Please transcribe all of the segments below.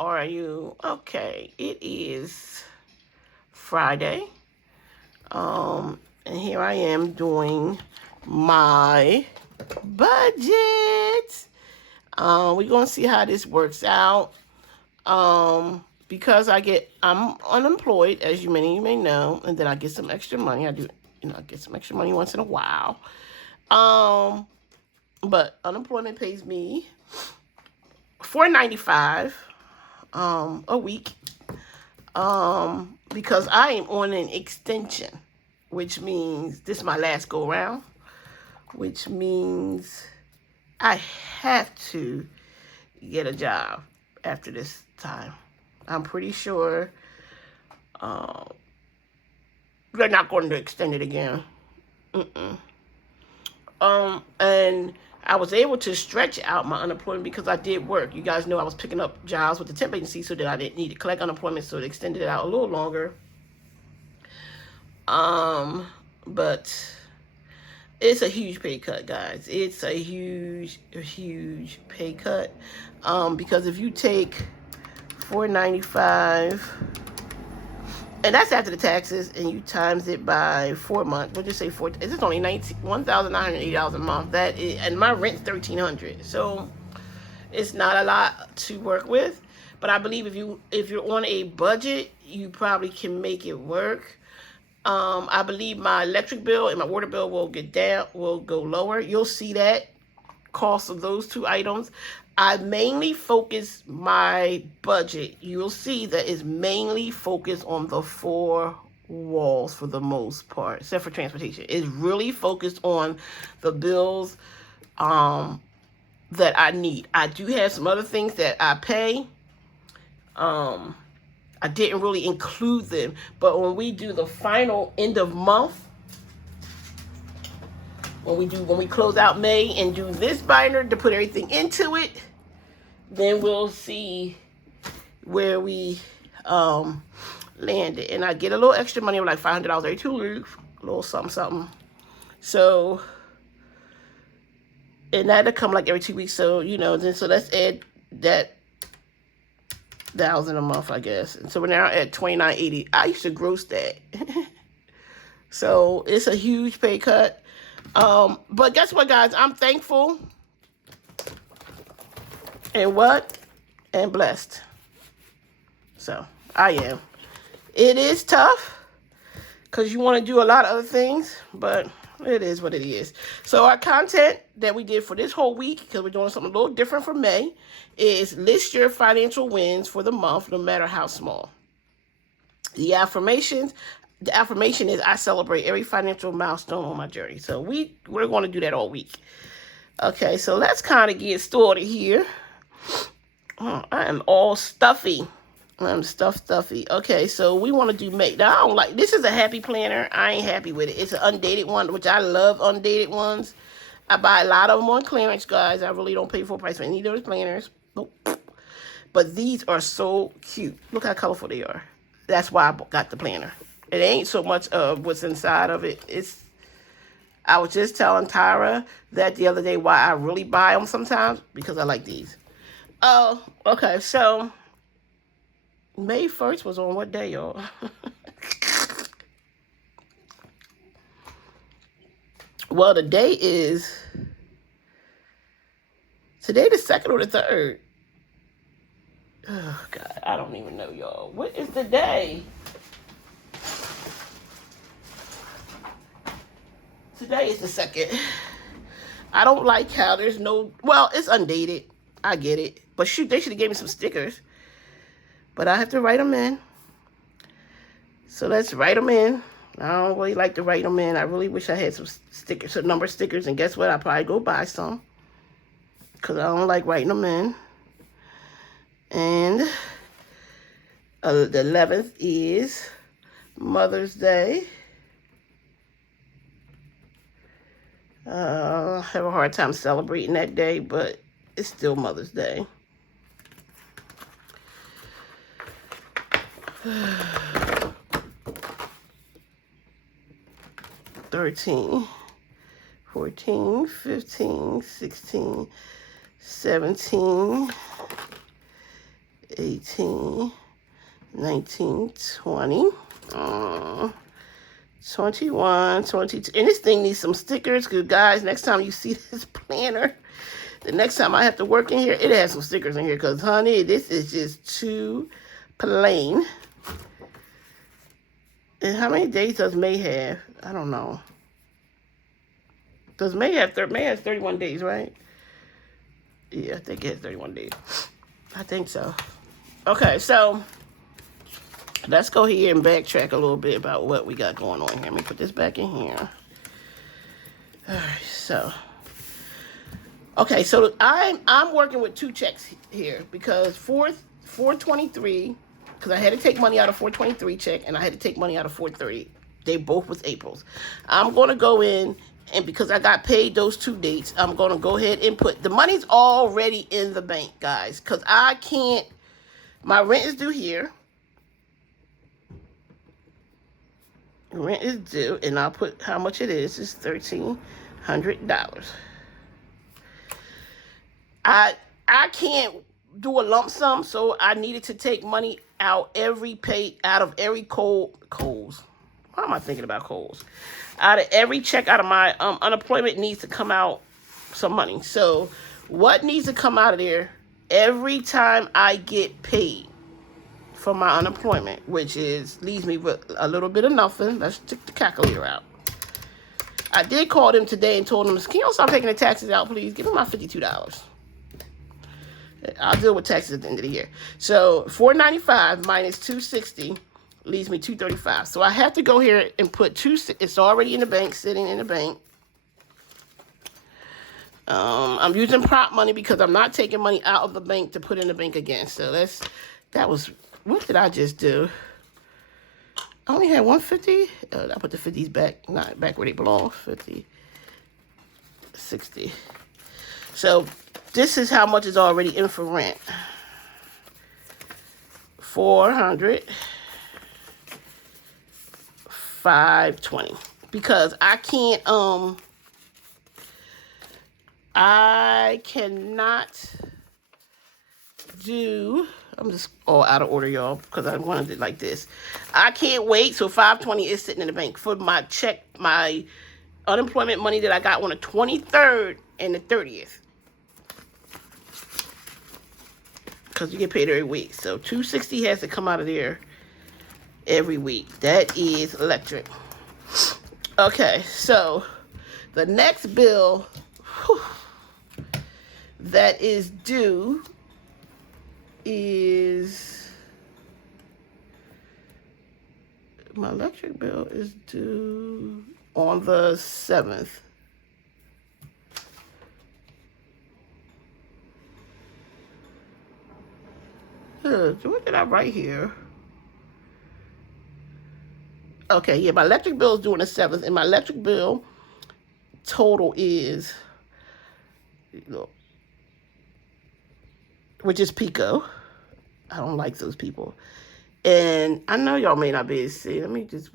are you? Okay, it is Friday. And here I am doing my budget. We're gonna see how this works out. Because I'm unemployed, as many of you may know, and then I get some extra money. I do, I get some extra money once in a while. But unemployment pays me $4.95 a week. Because I am on an extension, which means this is my last go round, which means I have to get a job after this time. I'm pretty sure they're not going to extend it again. And I was able to stretch out my unemployment because I did work. You guys know I was picking up jobs with the temp agency so that I didn't need to collect unemployment, so it extended it out a little longer. But it's a huge pay cut, guys. It's a huge pay cut. Because if you take $4.95, and that's after the taxes, and you times it by 4 months. We'll just say four. It's just only $1,980 a month. That is, and my rent's $1,300. So it's not a lot to work with. But I believe if you're on a budget, you probably can make it work. I believe my electric bill and my water bill will go lower. You'll see that cost of those two items. I mainly focus my budget. You'll see that it's mainly focused on the four walls for the most part, except for transportation. It's really focused on the bills that I need. I do have some other things that I pay. I didn't really include them, but when we do the final end of month, when we close out May and do this binder to put everything into it, then we'll see where we landed. And I get a little extra money, like $500 every 2 weeks, a little something. So, and that'll come like every 2 weeks. So, then so let's add that $1,000 a month, I guess. And so we're now at $2,980. I used to gross that. So it's a huge pay cut. But guess what, guys? I'm thankful and blessed. So I am. It is tough because you want to do a lot of other things, but it is what it is. So our content that we did for this whole week, because we're doing something a little different for May, is list your financial wins for the month, no matter how small. The affirmation is I celebrate every financial milestone on my journey. So we're going to do that all week. Okay, so let's kind of get started here. Oh, I am all stuffy. I'm stuffy. Okay, so we want to do May. Now, I don't like, this is a happy planner. I ain't happy with it. It's an undated one, which I love undated ones. I buy a lot of them on clearance, guys. I really don't pay full price for any of those planners. Nope. But these are so cute. Look how colorful they are. That's why I got the planner. It ain't so much of what's inside of it. I was just telling Tyra that the other day why I really buy them sometimes, because I like these. Oh, okay, so May 1st was on what day, y'all? Well, the day is today the 2nd or the 3rd. Oh, God, I don't even know, y'all. What is the day? Today is the 2nd. I don't like how there's no... Well, it's undated. I get it. But shoot, they should have gave me some stickers. But I have to write them in. So let's write them in. I don't really like to write them in. I really wish I had some stickers, some number stickers. And guess what? I'll probably go buy some. Because I don't like writing them in. And the 11th is Mother's Day. I have a hard time celebrating that day, but it's still Mother's Day. 13, 14, 15, 16, 17, 18, 19, 20, 21, 22. And this thing needs some stickers, because guys, next time you see this planner, the next time I have to work in here, it has some stickers in here, because honey, this is just too plain. And how many days does May have? I don't know. Does May have May has 31 days, right? Yeah, I think it has 31 days. I think so. Okay, so let's go here and backtrack a little bit about what we got going on here. Let me put this back in here. All right, so okay, so I'm working with 2 checks here, because 423, because I had to take money out of 423 check and I had to take money out of 430. They both was April's. I'm going to go in, and because I got paid those 2 dates, I'm going to go ahead and put the money's already in the bank, guys, because I can't. My rent is due here. Rent is due, and I'll put how much it is. It's $1,300. I can't do a lump sum, so I needed to take money out out of every Kohl's. Why am I thinking about Kohl's? Out of every check out of my unemployment needs to come out some money. So what needs to come out of there every time I get paid for my unemployment, which leaves me with a little bit of nothing. Let's take the calculator out. I did call them today and told them, can you stop taking the taxes out, please? Give me my $52. I'll deal with taxes at the end of the year. So $495 minus $260 leaves me $235. So I have to go here and put it's already in the bank, sitting in the bank. I'm using prop money because I'm not taking money out of the bank to put in the bank again. So what did I just do? I only had 150. I put the 50s back, not back where they belong. 50, 60. So this is how much is already in for rent. 400, 520. Because I cannot do. I'm just all out of order, y'all, because I wanted it like this. I can't wait. So 520 is sitting in the bank for my check, my unemployment money that I got on the 23rd and the 30th. Because you get paid every week. So $260 has to come out of there every week. That is electric. Okay, so the next bill that is due is, my electric bill is due on the 7th. What did I write here? Okay, yeah, my electric bill is due on the 7th, and my electric bill total is, which is Pico. I don't like those people. And I know y'all may not be able to see. Let me just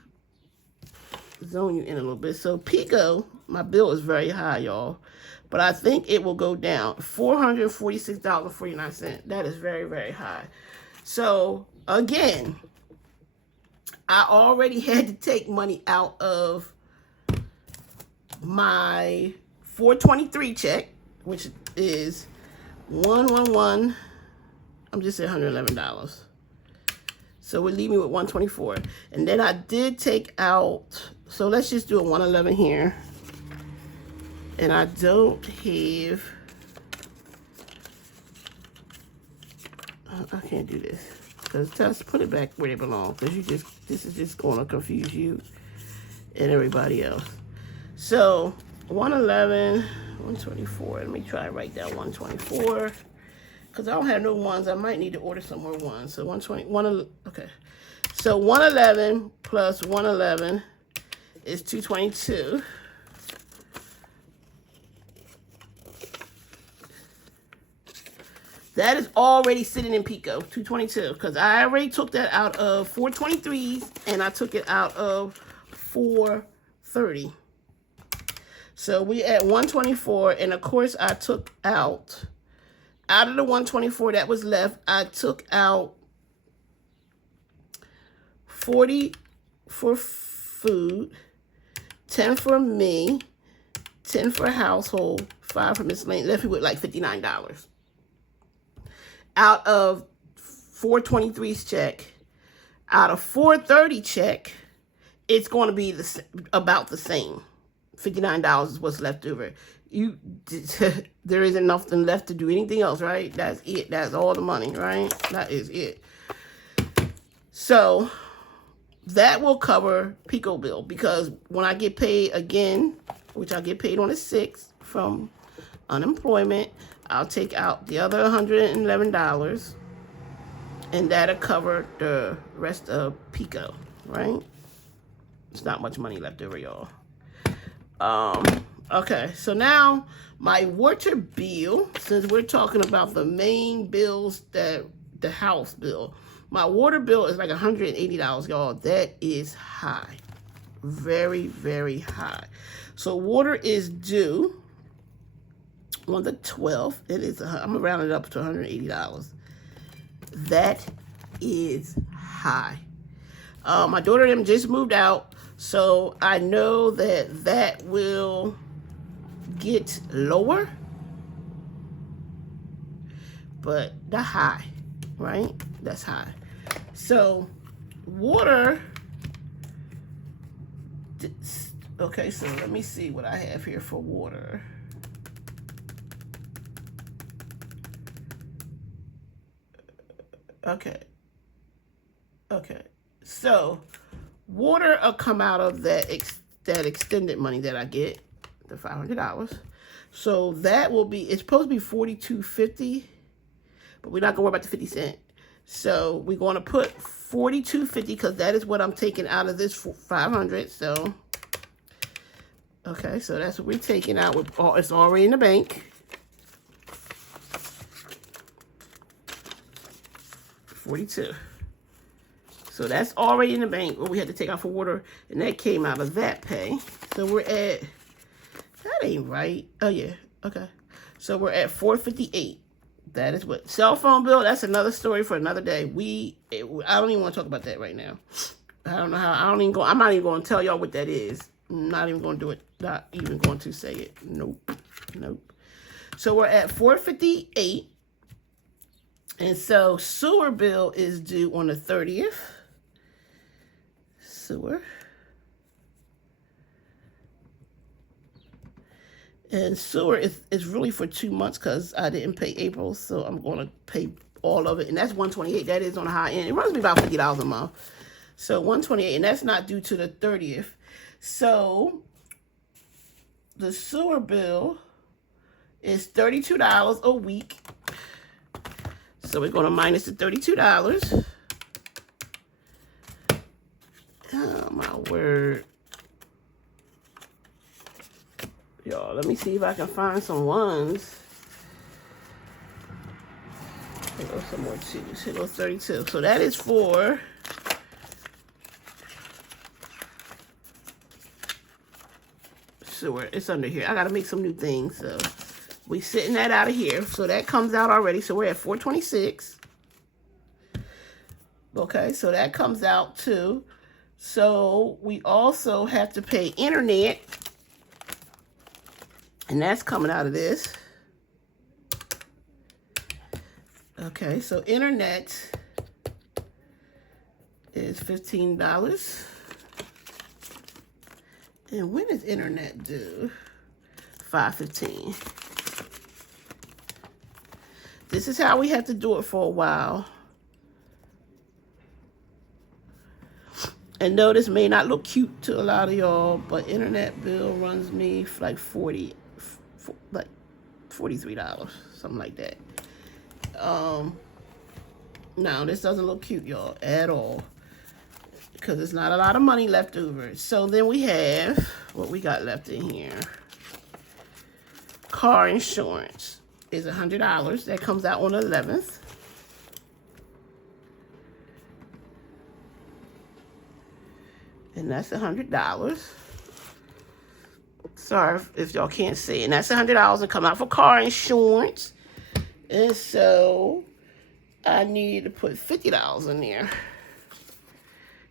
zone you in a little bit. So Pico, my bill is very high, y'all. But I think it will go down. $446.49. That is very, very high. So, again, I already had to take money out of my 423 check, which is 111. I'm just at $111. So we leave me with 124. And then I did take out, so let's just do a 111 here. And I don't have, I can't do this. Because just put it back where they belong. Because this is just going to confuse you and everybody else. So 111, 124. Let me try to write down 124. Because I don't have no ones. I might need to order some more ones. So 120, okay. So 111 plus 111 is 222. That is already sitting in Pico, 222, because I already took that out of 423s and I took it out of 430. So we at 124, and of course I took out out of the 124 that was left, I took out 40 for food, 10 for me, 10 for household, 5 for miscellaneous. Left me with like $59. Out of 423's check, out of 430 check, it's going to be about the same. $59 is what's left over. There isn't nothing left to do anything else, right? That's it. That's all the money, right? That is it. So that will cover Pico bill, because when I get paid again, which I get paid on the 6th from unemployment, I'll take out the other $111, and that'll cover the rest of Pico, right? It's not much money left over, y'all. Okay, so now my water bill, since we're talking about the main bills, that the house bill, my water bill is like $180, y'all. That is high. Very, very high. So water is due on the 12th. It is, I'm gonna round it up to $180. That is high. My daughter and them just moved out, so I know that will get lower, but that's high, right? That's high. So water, okay, so let me see what I have here for water. Okay, so water will come out of that extended money that I get, the $500. So that will be, it's supposed to be $42.50, but we're not gonna worry about the 50 cents. So we're gonna put $42.50, because that is what I'm taking out of this 500. So okay, so that's what we're taking out. It's already in the bank. 42. So that's already in the bank, what we had to take out for water, and that came out of that pay. So we're at, that ain't right. Oh yeah, okay. So we're at $458. That is what, cell phone bill, that's another story for another day. I don't even want to talk about that right now. I don't know how, I'm not even going to tell y'all what that is. I'm not even going to do it. Not even going to say it. Nope. So we're at $458. And so sewer bill is due on the 30th. Sewer. And sewer is really for 2 months, because I didn't pay April, so I'm going to pay all of it. And that's $128. That is on the high end. It runs me about $50 a month. So $128, and that's not due to the 30th. So the sewer bill is $32 a week. So we're going to minus the $32. Oh, my word. Y'all, let me see if I can find some ones. Here goes some more twos. Here goes 32. So that is for sewer. It's under here. I got to make some new things, so we sitting that out of here. So that comes out already. So we're at $426. Okay, so that comes out too. So we also have to pay internet, and that's coming out of this. Okay, so internet is $15. And when is internet due? 5/15. This is how we have to do it for a while. And no, this may not look cute to a lot of y'all, but internet bill runs me like $43, something like that. No, this doesn't look cute, y'all, at all, because there's not a lot of money left over. So then we have what we got left in here. Car insurance is $100. That comes out on the 11th. And that's $100. Sorry if y'all can't see. And that's $100 and come out for car insurance. And so I need to put $50 in there.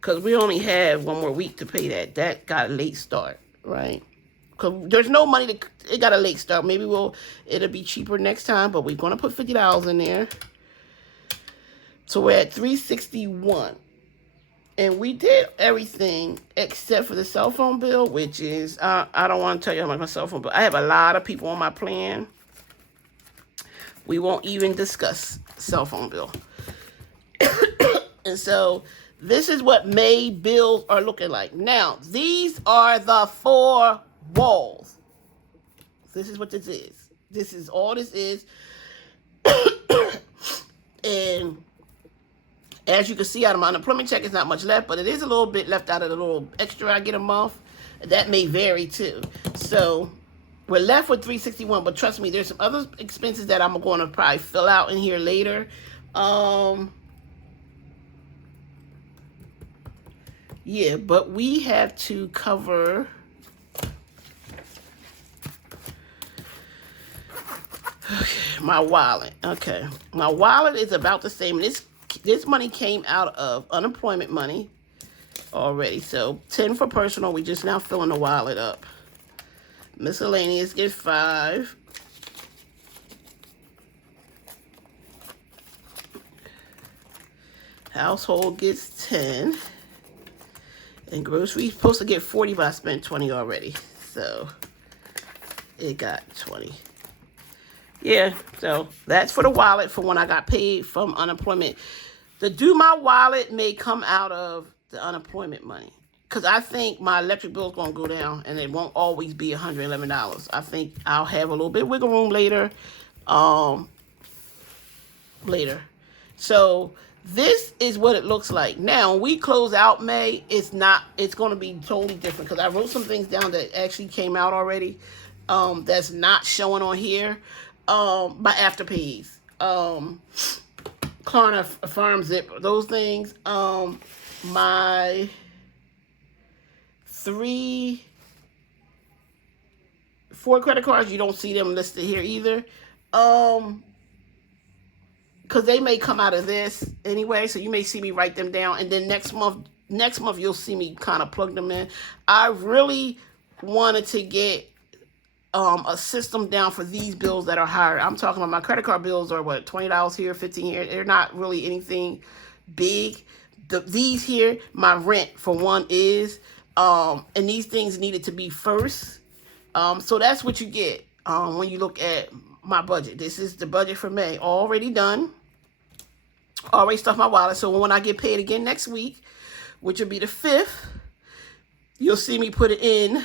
Because we only have one more week to pay that. That got a late start, right? Because there's no money to, it got a late start. Maybe it'll be cheaper next time, but we're going to put $50 in there. So we're at $361. And we did everything except for the cell phone bill, which is, I don't want to tell you about my cell phone bill. I have a lot of people on my plan. We won't even discuss cell phone bill. And so this is what May bills are looking like. Now, these are the 4 walls. This is what this is. This is all this is. And as you can see out of my unemployment check, it's not much left, but it is a little bit left out of the little extra I get a month. That may vary too. So we're left with $361, but trust me, there's some other expenses that I'm going to probably fill out in here later. Yeah, but we have to cover. Okay, my wallet. Okay, my wallet is about the same. This money came out of unemployment money already. So 10 for personal. We just now filling the wallet up. Miscellaneous get 5. Household gets 10. And groceries supposed to get 40, but I spent 20 already. So it got 20. Yeah, so that's for the wallet for when I got paid from unemployment. The Do My Wallet may come out of the unemployment money. Because I think my electric bill is going to go down and it won't always be $111. I think I'll have a little bit of wiggle room later. So this is what it looks like. Now, when we close out May, it's going to be totally different. Because I wrote some things down that actually came out already. That's not showing on here. My Afterpays. Klarna, Farm Zip, those things. My 4 credit cards, you don't see them listed here either. Because they may come out of this anyway, so you may see me write them down, and then next month you'll see me kind of plug them in. I really wanted to get a system down for these bills that are higher. I'm talking about my credit card bills are what, $20 here, $15 here. They're not really anything big. These here, my rent for one is, and these things needed to be first. So that's what you get when you look at my budget. This is the budget for May, already done. Already stuffed my wallet. So when I get paid again next week, which will be the 5th, you'll see me put it in.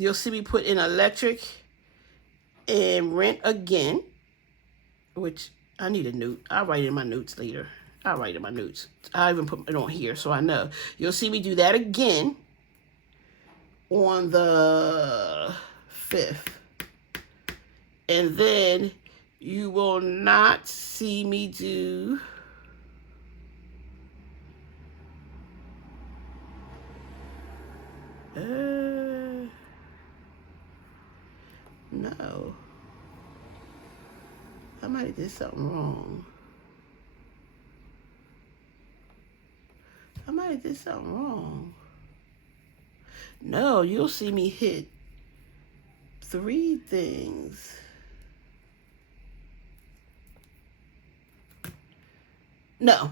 You'll see me put in electric and rent again, which I need a note. I'll write it in my notes later. I even put it on here so I know. You'll see me do that again on the 5th. And then you will not see me do no. I might have did something wrong. No, you'll see me hit 3 things. No.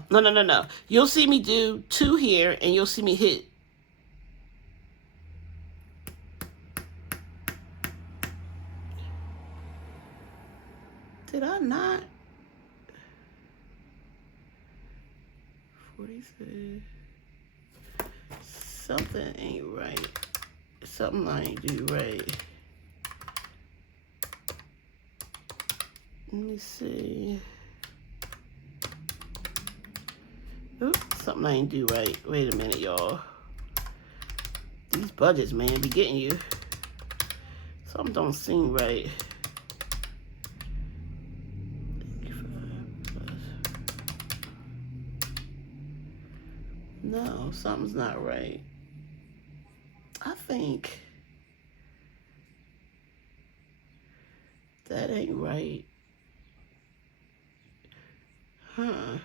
You'll see me do 2 here, and you'll see me hit. Did I not? 46. Something ain't right. Something I ain't do right. Let me see. Oops, something I ain't do right. Wait a minute, y'all. These budgets, man, be getting you. Something don't seem right. No, something's not right. I think That ain't right. Huh.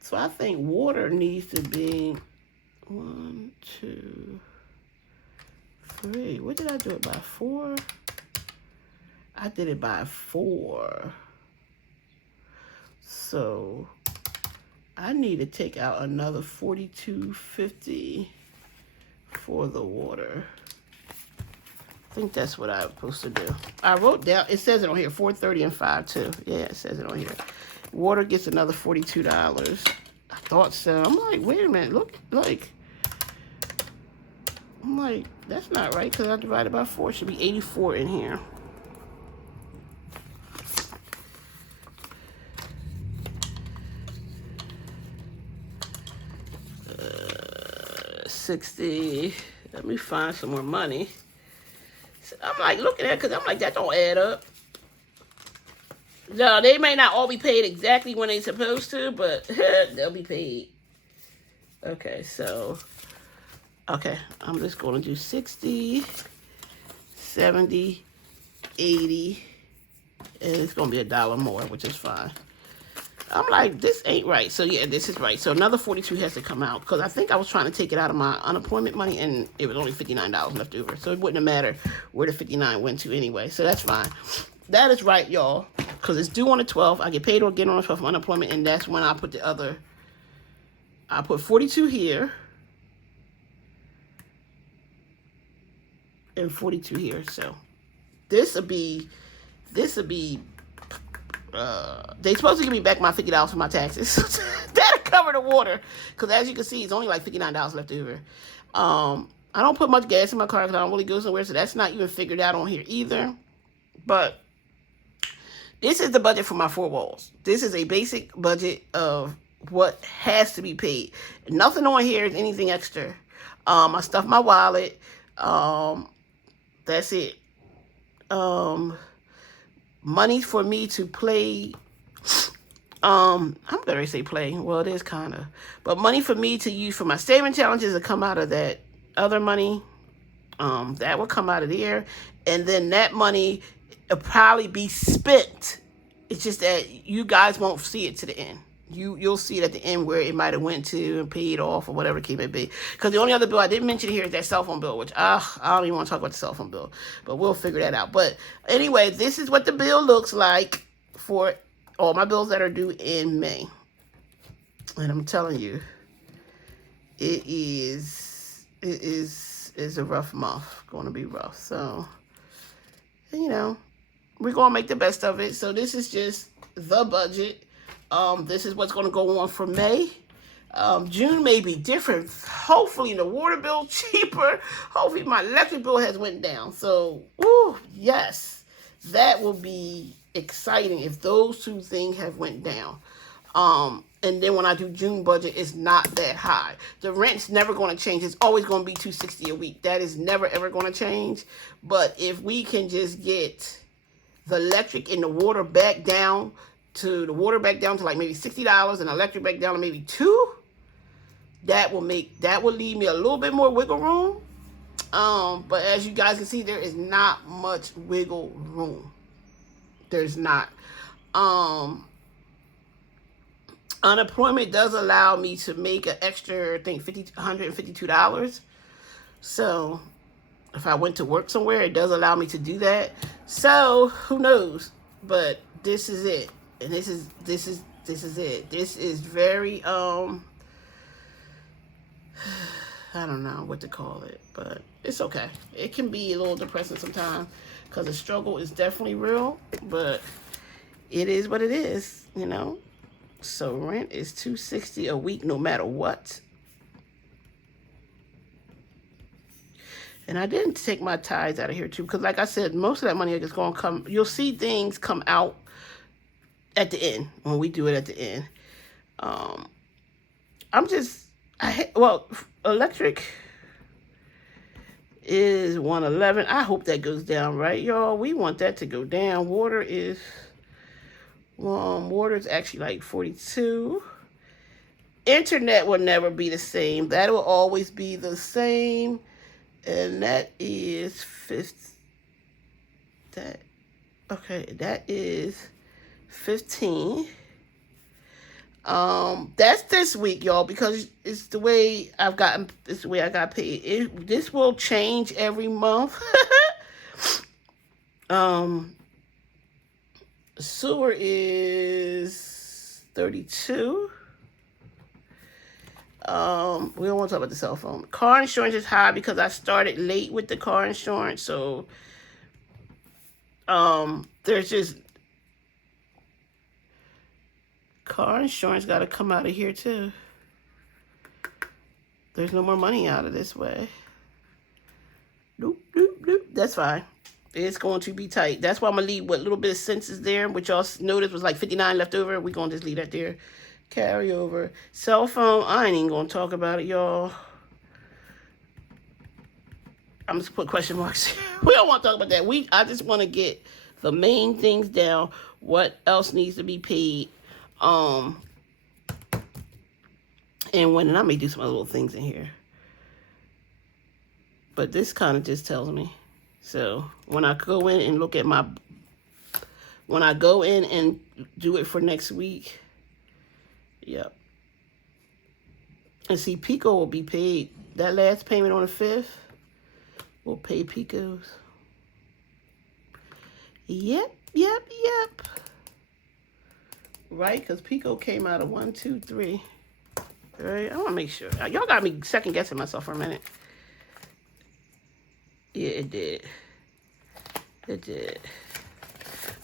So I think water needs to be 1, 2, 3. What did I do it by? 4? I did it by 4. So I need to take out another $42.50 for the water. I think that's what I'm supposed to do. I wrote down, it says it on here, $4.30 and 5 too. Yeah, it says it on here. Water gets another $42. I thought so. I'm like, wait a minute, look, like, I'm like, that's not right because I divided by 4. It should be 84 in here. 60. Let me find some more money. So I'm like looking at it because I'm like, that don't add up. No, they may not all be paid exactly when they're supposed to, but they'll be paid. Okay, so, okay, I'm just going to do 60, 70, 80, and it's going to be $1 more, which is fine. I'm like, this ain't right. So, yeah, this is right. So, another 42 has to come out because I think I was trying to take it out of my unemployment money, and it was only $59 left over. So, it wouldn't have mattered where the 59 went to anyway. So, that's fine. That is right, y'all, because it's due on the 12th. I get paid again on the 12th from unemployment, and that's when I put the other. I put 42 here and 42 here. So, this would be they supposed to give me back my $50 for my taxes. That'll cover the water. Because as you can see, it's only like $59 left over. I don't put much gas in my car because I don't really go somewhere. So that's not even figured out on here either. But this is the budget for my 4 walls. This is a basic budget of what has to be paid. Nothing on here is anything extra. I stuffed my wallet. That's it. Money for me to play. I'm gonna say play. Well, it is kind of, but money for me to use for my saving challenges will come out of that other money. That will come out of there, and then that money will probably be spent. It's just that you guys won't see it to the end. You'll see it at the end where it might have went to and paid off or whatever it may be. Because the only other bill I didn't mention here is that cell phone bill, which I don't even want to talk about the cell phone bill. But we'll figure that out. But anyway, this is what the bill looks like for all my bills that are due in May. And I'm telling you, it's a rough month. Going to be rough. So, you know, we're going to make the best of it. So this is just the budget. This is what's going to go on for May. June may be different. Hopefully the water bill cheaper. Hopefully my electric bill has went down. So, ooh, yes, that will be exciting if those two things have went down. And then when I do June budget, it's not that high. The rent's never going to change. It's always going to be $260 a week. That is never, ever going to change. But if we can just get the electric and the water back down to like maybe $60 and electric back down to maybe $2, that will leave me a little bit more wiggle room. But as you guys can see, there is not much wiggle room. There's not. Unemployment does allow me to make an extra, I think, $152. So if I went to work somewhere, it does allow me to do that. So who knows? But this is it. And this is it. This is very, I don't know what to call it, but it's okay. It can be a little depressing sometimes because the struggle is definitely real, but it is what it is, you know? So rent is $260 a week no matter what. And I didn't take my tithes out of here too, because like I said, most of that money is going to come, you'll see things come out at the end, when we do it at the end. Electric is $111. I hope that goes down, right, y'all? We want that to go down. Water is actually like $42. Internet will never be the same. That will always be the same. And that is Okay, that is 15. That's this week, y'all, because it's the way it's the way I got paid. This will change every month. Sewer is 32. We don't want to talk about the cell phone. Car insurance is high because I started late with the car insurance, so there's just car insurance got to come out of here too. There's no more money out of this way. Nope, nope, nope. That's fine. It's going to be tight. That's why I'm going to leave what little bit of cents is there, which y'all noticed was like 59 left over. We're going to just leave that there. Carry over. Cell phone, I ain't even going to talk about it, y'all. I'm just put question marks. We don't want to talk about that. I just want to get the main things down. What else needs to be paid? And I may do some other little things in here. But this kind of just tells me. So when I go in and look at when I go in and do it for next week, yep. And see, Pico will be paid. That last payment on the 5th will pay Picos. Yep. Right, because Pico came out of 1, 2, 3. All right, I want to make sure. Y'all got me second guessing myself for a minute. Yeah, it did. It did.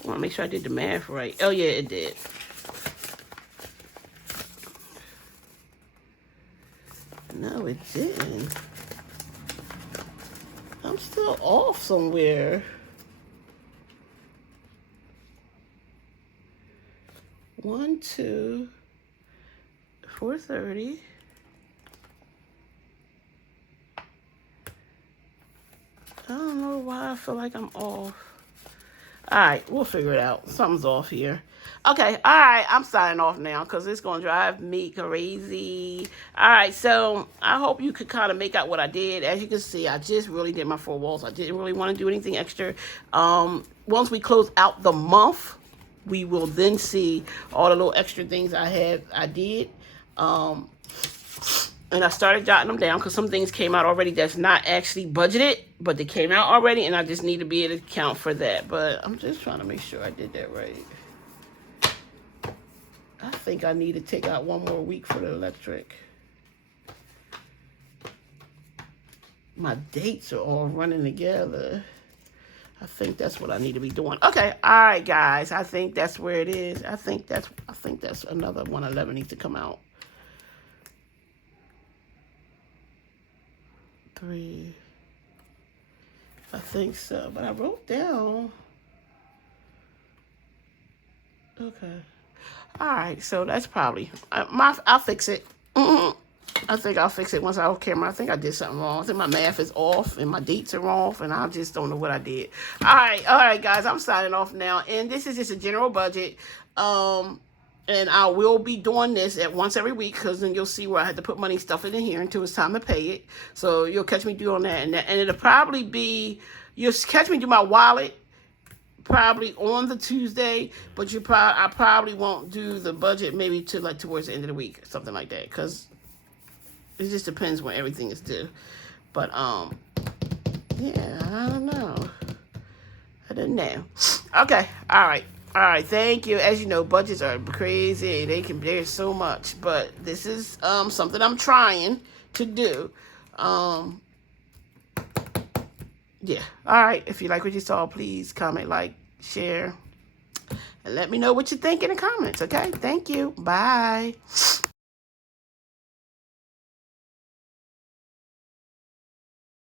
I want to make sure I did the math right. Oh, yeah, it did. No, it didn't. I'm still off somewhere. 1, 2, 430. I don't know why I feel like I'm off. All right, we'll figure it out. Something's off here. Okay, all right, I'm signing off now because it's going to drive me crazy. All right, so I hope you could kind of make out what I did. As you can see, I just really did my 4 walls. I didn't really want to do anything extra. Once we close out the month, we will then see all the little extra things I did. And I started jotting them down because some things came out already that's not actually budgeted, but they came out already, and I just need to be able to account for that. But I'm just trying to make sure I did that right. I think I need to take out 1 more week for the electric. My dates are all running together. I think that's what I need to be doing. Okay, all right, guys. I think that's where it is. I think that's another 111 needs to come out. 3. I think so, but I wrote down. Okay. All right, so that's probably I'll fix it. I think I'll fix it once I off camera. I think I did something wrong. I think my math is off and my dates are off, and I just don't know what I did. All right, guys. I'm signing off now, and this is just a general budget. And I will be doing this at once every week because then you'll see where I had to put money stuff in here until it's time to pay it. So you'll catch me doing that. And it'll probably be, you'll catch me do my wallet probably on the Tuesday, but I probably won't do the budget maybe to like towards the end of the week or something like that because it just depends when everything is due. But, yeah, I don't know. I don't know. Okay, all right. All right, thank you. As you know, budgets are crazy. There's so much, but this is something I'm trying to do. Yeah. All right. If you like what you saw, please comment, like, share, and let me know what you think in the comments. Okay. Thank you. Bye.